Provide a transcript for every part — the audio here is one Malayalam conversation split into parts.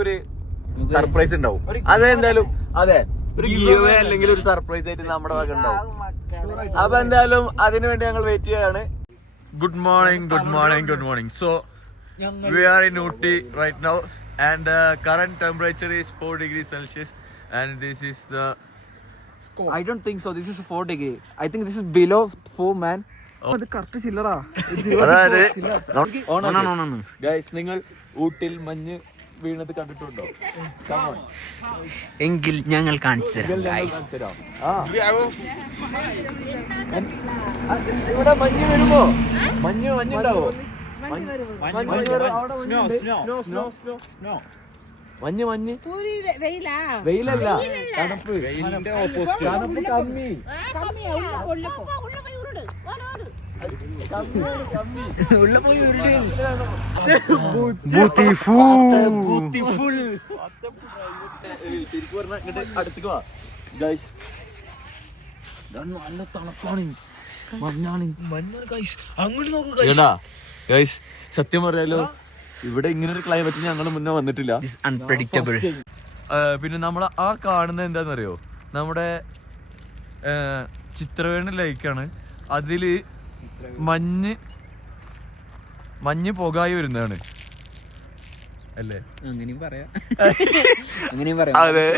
ഒരു സർപ്രൈസ് ഉണ്ടാവും. അതെന്തായാലും അതെ ഒരു ഗീവ് അല്ലെങ്കിൽ ഒരു സർപ്രൈസ് ആയിട്ട് നമ്മുടെ വക ഉണ്ടാവും. അപ്പൊ എന്തായാലും അതിനു വേണ്ടി ഞങ്ങൾ വെയിറ്റ് ചെയ്യാണ്. Good morning. So we are in Ooty right now and the current temperature is 4 degrees Celsius and this is the I don't think so. This is 4 degree. I think this is below 4 man. അത് കറക്റ്റ് ചില്ലറാ. അതായത് ഗൈസ് നിങ്ങൾ ഊട്ടിയിൽ മഞ്ഞ് വീണത് കണ്ടിട്ടുണ്ടോ? എങ്കിൽ ഞങ്ങൾ കാണിച്ചു ഇവിടെ മഞ്ഞ് വരുമ്പോ മഞ്ഞുണ്ടാവോ? മഞ്ഞ് വെയിലല്ല, തണുപ്പ് കമ്മി. അടുത്തേക്ക് വാ ഗൈസ്. നല്ല തണുപ്പാണ്, അങ്ങോട്ട് നോക്കുക ഗൈസ്. സത്യം പറയാലോ ഇവിടെ ഇങ്ങനെ ഒരു ക്ലൈമറ്റ് ഞങ്ങൾ മുന്നേ വന്നിട്ടില്ല. അൺപ്രെഡിക്റ്റബിൾ. പിന്നെ നമ്മൾ ആ കാണുന്നത് എന്താണെന്നറിയോ? നമ്മുടെ ചിത്രവേണി ലേക്കാണ്. അതില് മഞ്ഞ് പുകായി വരുന്നതാണ് അല്ലേ? അതെ,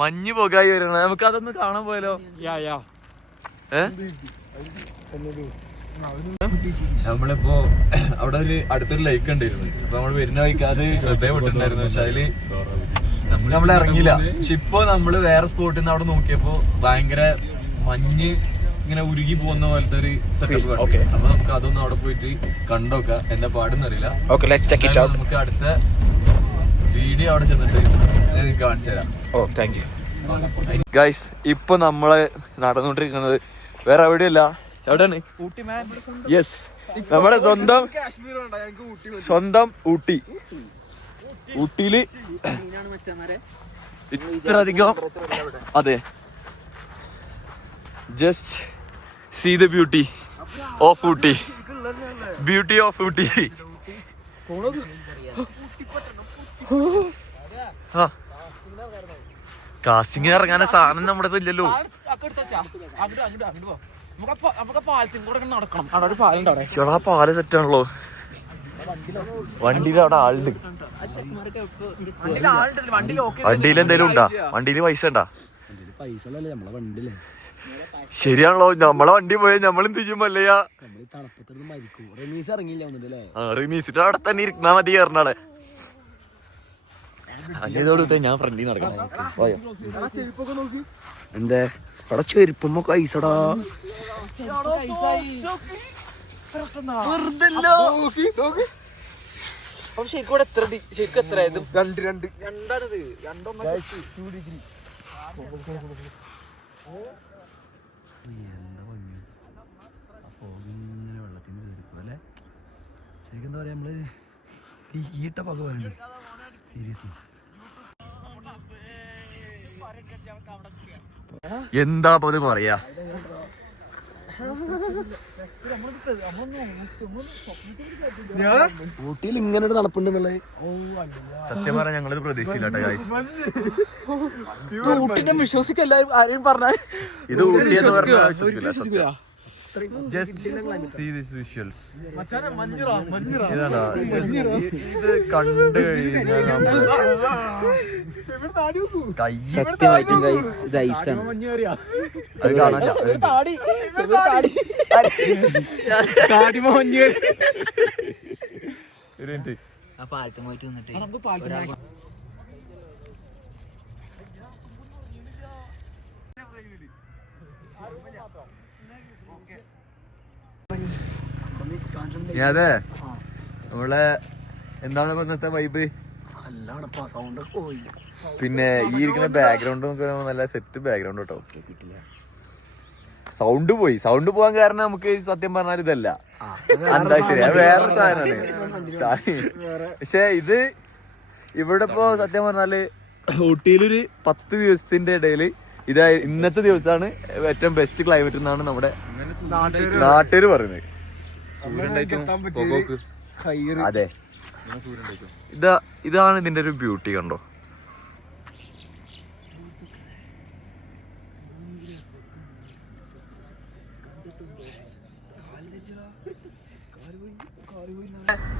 മഞ്ഞ് പുകായി വരുന്നത്. നമുക്ക് അതൊന്ന് കാണാൻ പോയാലോ? നമ്മളിപ്പോ അവിടെ ഒരു അടുത്തൊരു ലേക്ക് ഉണ്ടായിരുന്നു. അപ്പൊ നമ്മൾ വരുന്ന വഴിക്ക് അത് ശ്രദ്ധയപ്പെട്ടിട്ടുണ്ടായിരുന്നു. പക്ഷെ അതില് നമ്മൾ ഇറങ്ങിയില്ല. പക്ഷെ ഇപ്പൊ നമ്മള് വേറെ സ്പോട്ടിൽ നിന്ന് അവിടെ നോക്കിയപ്പോ ഭയങ്കര മഞ്ഞ് ഇങ്ങനെ ഉരുകി പോകുന്ന പോലത്തെ ഒരു സെറ്റപ്പ്. അപ്പൊ നമുക്ക് അതൊന്നും അവിടെ പോയിട്ട് കണ്ടോക്കാം. എന്താ പാടുന്നറിയില്ല. നമുക്ക് അടുത്ത വീഡിയോ അവിടെ ചെന്നിട്ട് കാണിച്ചു തരാം. ഗൈസ്, ഇപ്പൊ നമ്മള് നടന്നുകൊണ്ടിരിക്കുന്നത് വേറെ എവിടെയല്ല. എവിടെയാണ്? യെസ്, നമ്മുടെ സ്വന്തം ഊട്ടി. ഊട്ടിയില് ഇത്രയധികം, അതെ, just see the beauty of Ooty. Beauty of Ooty. Casting ഇറങ്ങാൻ സാധനം നമ്മുടെ ഇല്ലല്ലോ. പാല് സെറ്റാണല്ലോ. വണ്ടിയിൽ അവിടെ ആളുണ്ട്. വണ്ടിയിൽ എന്തേലും ഉണ്ടാ? വണ്ടിയിൽ പൈസ ഉണ്ടാ? ശരിയാണല്ലോ. നമ്മളെ വണ്ടി പോയാൽ നമ്മളെന്ത് ചെയ്യും? അല്ലയാ റിമീസിട്ട് അവിടെ തന്നെ ഇരിക്കണ മതി. കയറണാളെ അതോടത്തെ ഞാൻ ഫ്രണ്ടിൽ നടക്കണം. എന്തേ അവിടെ ചെരുപ്പുമ്പോ പൈസടാ. ശരിക്കും എത്ര? രണ്ടാണിത്. വെള്ളത്തിന് കയറിപ്പോ അല്ലേ? ശരിക്കും എന്താ പറയാ, നമ്മള് തീയിട്ട പക പോലെ. സീരിയസ്ലി എന്താ പോലെ പറയാ. ഊട്ടിയിൽ ഇങ്ങനെ ഒരു നടപ്പുണ്ടെന്നുള്ളത് സത്യം പറഞ്ഞാൽ ഞങ്ങളിത് പ്രതീക്ഷിച്ചില്ല ഗൈസ്. ഊട്ടിനെ വിശ്വസിക്കുക. എല്ലാവരും ആരെയും പറഞ്ഞാൽ ഇത് ഊട്ടി എന്ന് പറഞ്ഞാൽ just see these visuals. ഇത് കണ്ടു കഴിഞ്ഞാൽ സത്യമായിട്ടും ഗൈസ് ഇത് ഐസാണ്. അത് കാണാൻ പാലത്തും പോയിട്ട് നിന്നിട്ട് അതെ നമ്മളെ എന്താണ് ഇന്നത്തെ വൈബ്? പിന്നെ ഈ ഇരിക്കുന്ന ബാക്ക്ഗ്രൗണ്ട് നല്ല സെറ്റ് ബാക്ക്ഗ്രൗണ്ട് കേട്ടോ. സൗണ്ട് പോകാൻ കാരണം നമുക്ക് സത്യം പറഞ്ഞാൽ ഇതല്ല, എന്താ ശരിയാ, വേറെ സാധനമാണ്. പക്ഷെ ഇത് ഇവിടെ ഇപ്പോ സത്യം പറഞ്ഞാല് ഊട്ടിയിലൊരു 10 ദിവസത്തിന്റെ ഇടയില് ഇന്നത്തെ ദിവസമാണ് ഏറ്റവും ബെസ്റ്റ് ക്ലൈമറ്റ് എന്നാണ് നമ്മുടെ നാട്ടുകാര് പറയുന്നത്. അതെ, ഇതാണ് ഇതിന്റെ ഒരു ബ്യൂട്ടി കണ്ടോ.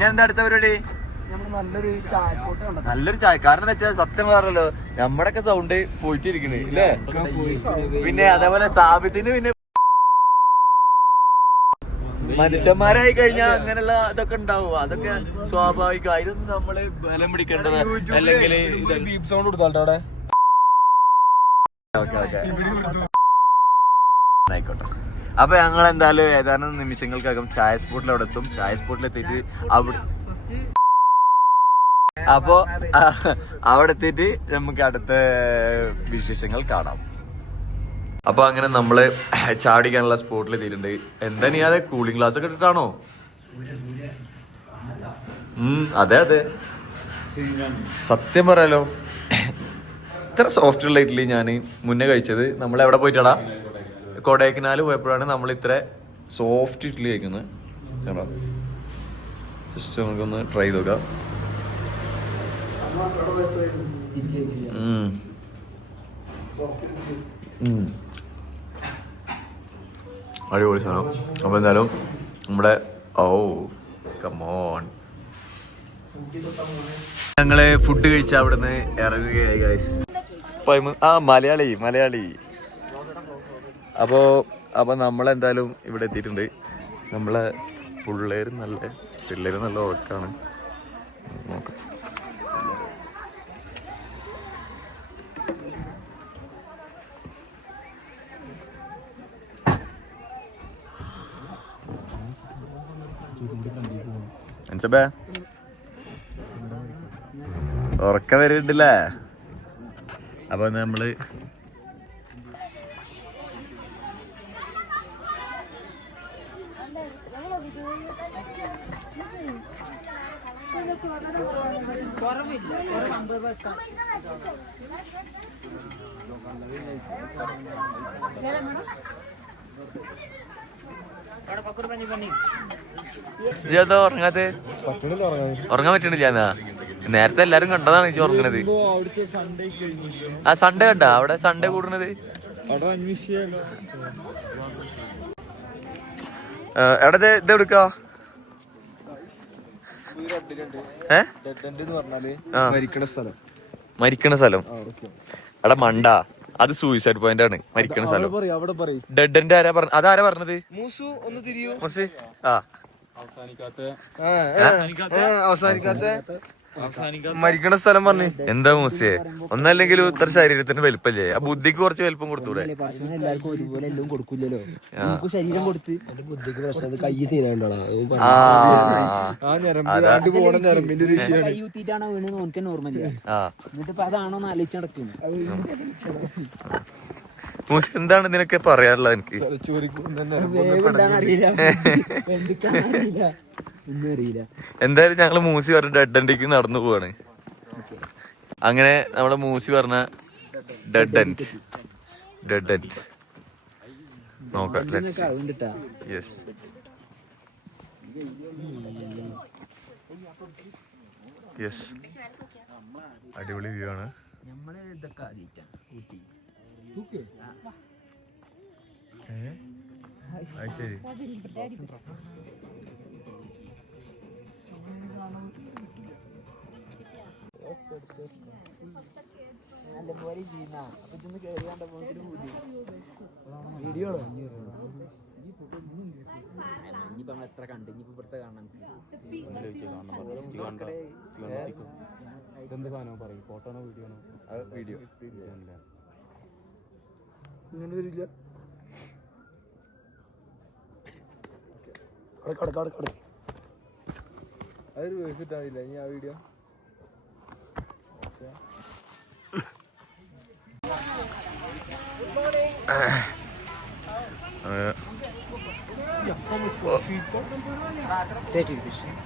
ഞാൻ എന്താ അടുത്ത പരിപാടി? നല്ലൊരു ചായ. കാരണം എന്താ വെച്ചാൽ സത്യം പറഞ്ഞല്ലോ നമ്മുടെയൊക്കെ സൗണ്ട് പോയിട്ടിരിക്കണേ അല്ലേ. പിന്നെ അതേപോലെ സാബിത്തിന് പിന്നെ മനുഷ്യന്മാരായി കഴിഞ്ഞാൽ അങ്ങനെയുള്ള ഇതൊക്കെ ഉണ്ടാവും. അതൊക്കെ സ്വാഭാവികം. അതിനൊന്നും നമ്മള് ബലം പിടിക്കേണ്ടത് അല്ലെങ്കിൽ ആയിക്കോട്ടെ. അപ്പൊ ഞങ്ങൾ എന്തായാലും ഏതാനും നിമിഷങ്ങൾക്കകം ചായ സ്പോട്ടിൽ അവിടെ എത്തും. ചായ സ്പോട്ടിൽ എത്തിയിട്ട് അവിടെ എത്തിയിട്ട് നമുക്ക് അടുത്ത വിശേഷങ്ങൾ കാണാം. അപ്പൊ അങ്ങനെ നമ്മള് ചാടിക്കാനുള്ള സ്പോട്ടിൽ എത്തിയിട്ടുണ്ട്. എന്താ നീ അതെ കൂളിംഗ് ഗ്ലാസ് ഒക്കെ ഇട്ടിട്ടാണോ? അതെ സത്യം പറയാലോ ഇത്ര സോഫ്റ്റ് ഉള്ള ഇഡ്ഡലി ഞാൻ മുന്നേ കഴിച്ചത് നമ്മളെവിടെ പോയിട്ടാടാ കൊടൈക്കനാൽ പോയപ്പോഴാണ് നമ്മൾ ഇത്ര സോഫ്റ്റ് ഇഡ്ഡലി കഴിക്കുന്നത്. കേട്ടോ ജസ്റ്റ് നമുക്കൊന്ന് ട്രൈ ചെയ്ത് നോക്കാം. അടിപൊളി സാധനം. അപ്പൊ എന്തായാലും നമ്മുടെ കമോൺ ഞങ്ങള് ഫുഡ് കഴിച്ച അവിടുന്ന് ഇറങ്ങുകയായി ഗൈസ്. മലയാളി. അപ്പൊ നമ്മളെന്തായാലും ഇവിടെ എത്തിയിട്ടുണ്ട്. നമ്മളെ പിള്ളേര് നല്ല ഉറക്കാണ്. നോക്കാം. ഉറക്ക വരുന്നുണ്ടല്ലേ. അപ്പൊ നമ്മള് ഇതെന്താ ഉറങ്ങാത്തെ? ഉറങ്ങാൻ പറ്റണില്ല. എന്നാ നേരത്തെ എല്ലാരും കണ്ടതാണ് ഇജ്ജ് ഉറങ്ങണത്. ആ സൺഡേ കണ്ടാ അവിടെ സൺഡേ കൂടണത്? എവിടെ ഇതെടുക്കാ? മരിക്കണ സ്ഥലം അവിടെ മണ്ട. അത് സൂയിസൈഡ് പോയിന്റ് ആണ്. മരിക്കണ സ്ഥലം ഡെഡ് എൻഡ്. ആരാ പറഞ്ഞത്? അതാരാ പറഞ്ഞത്? മരിക്കണ സ്ഥലം പറഞ്ഞു. എന്താ മൂസിയെ? ഒന്നല്ലെങ്കിലും ഇത്ര ശരീരത്തിന് വലിപ്പല്ലേ? ആ ബുദ്ധിക്ക് കുറച്ച് വലിപ്പം കൊടുത്തൂടെ? എല്ലാവർക്കും ഒരുപോലെ എല്ലാം കൊടുക്കില്ലല്ലോ. നമുക്ക് ശരീരം കൊടുത്ത് ബുദ്ധിക്ക് പ്രശ്നം കൈ സീനായിട്ടാണോ വീണ് നോക്കാൻ ഓർമ്മയില്ല. എന്നിട്ടിപ്പോ അതാണോ ആലോചിച്ച് നടക്കുന്നു. മൂസി എന്താണ് ഇതിനൊക്കെ പറയാനുള്ളത്? എനിക്ക് എന്തായാലും ഞങ്ങള് മൂസി പറഞ്ഞ ഡെഡ് എൻഡിക്ക് നടന്നു പോവാണ്. അങ്ങനെ നമ്മളെ മൂസി പറഞ്ഞ ഡെഡ് എൻഡ് നോക്കാം. യെസ് അടിപൊളി വ്യൂ ആണ്. ശരി എത്ര കണ്ടു ഇപ്പുറത്തെ കാണാൻ ഫോട്ടോണോ വീഡിയോ ഇങ്ങനെ വരില്ല. അതൊരു വിസിറ്റ് ആവില്ല ഇനി ആ video.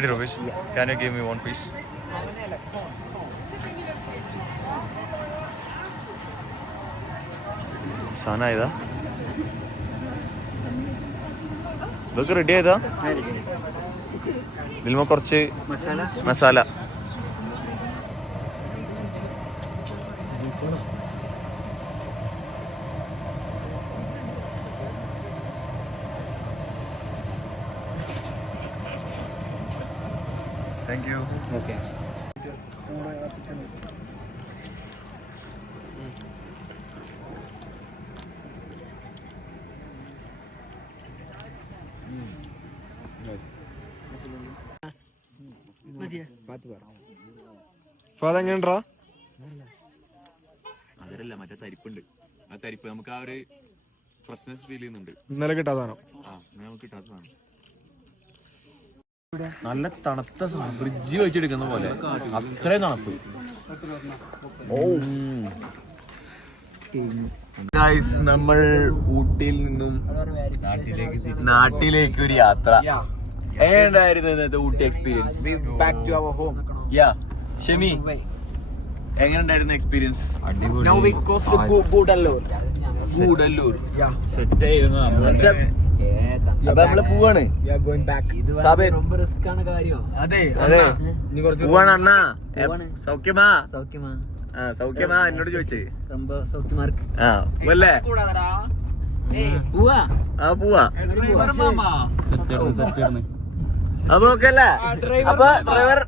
₹30. Can you give me one piece? സാധനം ആയതാ? ഇതൊക്കെ റെഡി ആയതാ? ഇതിൽ കുറച്ച് മസാല. Thank you. ഓക്കെ അതെങ്ങനെണ്ടാ? അതല്ല മറ്റേ തരിപ്പുണ്ട്. ആ തരിപ്പ് നമുക്ക് ആ ഒരു ഫ്രഷ്നെസ് ഫീൽ ചെയ്യുന്നുണ്ട്. ഇന്നലെ കിട്ടാതാണോ? നമുക്ക് കിട്ടാത്തതാണ്. നല്ല തണുത്ത ഫ്രിഡ്ജ് വെച്ചെടുക്കുന്ന പോലെ അത്രയും തണുപ്പ്. നമ്മൾ ഊട്ടിയിൽ നിന്നും നാട്ടിലേക്ക് ഒരു യാത്ര. എങ്ങനെയുണ്ടായിരുന്നു ഇന്നത്തെ ഊട്ടി എക്സ്പീരിയൻസ്? യാ ഷെമി, എങ്ങനെയുണ്ടായിരുന്നു എക്സ്പീരിയൻസ്? ഗൂഡല്ലൂർ സെറ്റ് ആയിരുന്നു. അപ്പൊ നമ്മള് പോവാണ്. പോവാണ് അണ്ണാ. സൗഖ്യമാ? സൗഖ്യമാ എന്നോട് ചോദിച്ചേ. ആ പോവല്ലേ? ആ പോവാ. അപ്പൊ ഓക്കെ അല്ലേ? അപ്പൊ ഡ്രൈവർ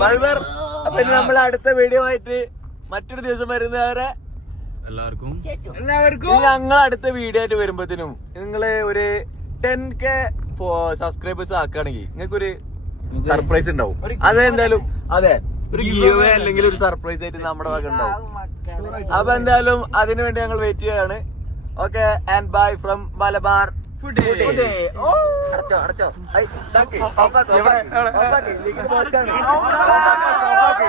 ബൾബർ. അപ്പൊ ഇനി നമ്മൾ അടുത്ത വീഡിയോ ആയിട്ട് മറ്റൊരു ദിവസം വരുന്നവരെ എല്ലാവർക്കും ഇനി ഞങ്ങൾ അടുത്ത വീഡിയോ ആയിട്ട് വരുമ്പോഴത്തേനും നിങ്ങള് ഒരു 10K സബ്സ്ക്രൈബേഴ്സ് ആക്കുകയാണെങ്കിൽ നിങ്ങൾക്ക് ഒരു സർപ്രൈസ് ഉണ്ടാവും. അതെന്തായാലും അതെ ഒരു ഗീവ് അല്ലെങ്കിൽ ഒരു സർപ്രൈസ് ആയിട്ട് നമ്മുടെ വക ഉണ്ടാവും. അപ്പൊ എന്തായാലും അതിനു വേണ്ടി ഞങ്ങൾ വെയിറ്റ് ചെയ്യാണ്. Okay and bye from Malabar food. അടച്ചോ അടച്ചോ. ഐ, ഇതാക്ക്. ഓഫാക്ക്, ഓഫാക്ക്. ഓഫാക്ക്. ലിഖിത് ബോസാണ്. ഓഫാക്ക്, ഓഫാക്ക്.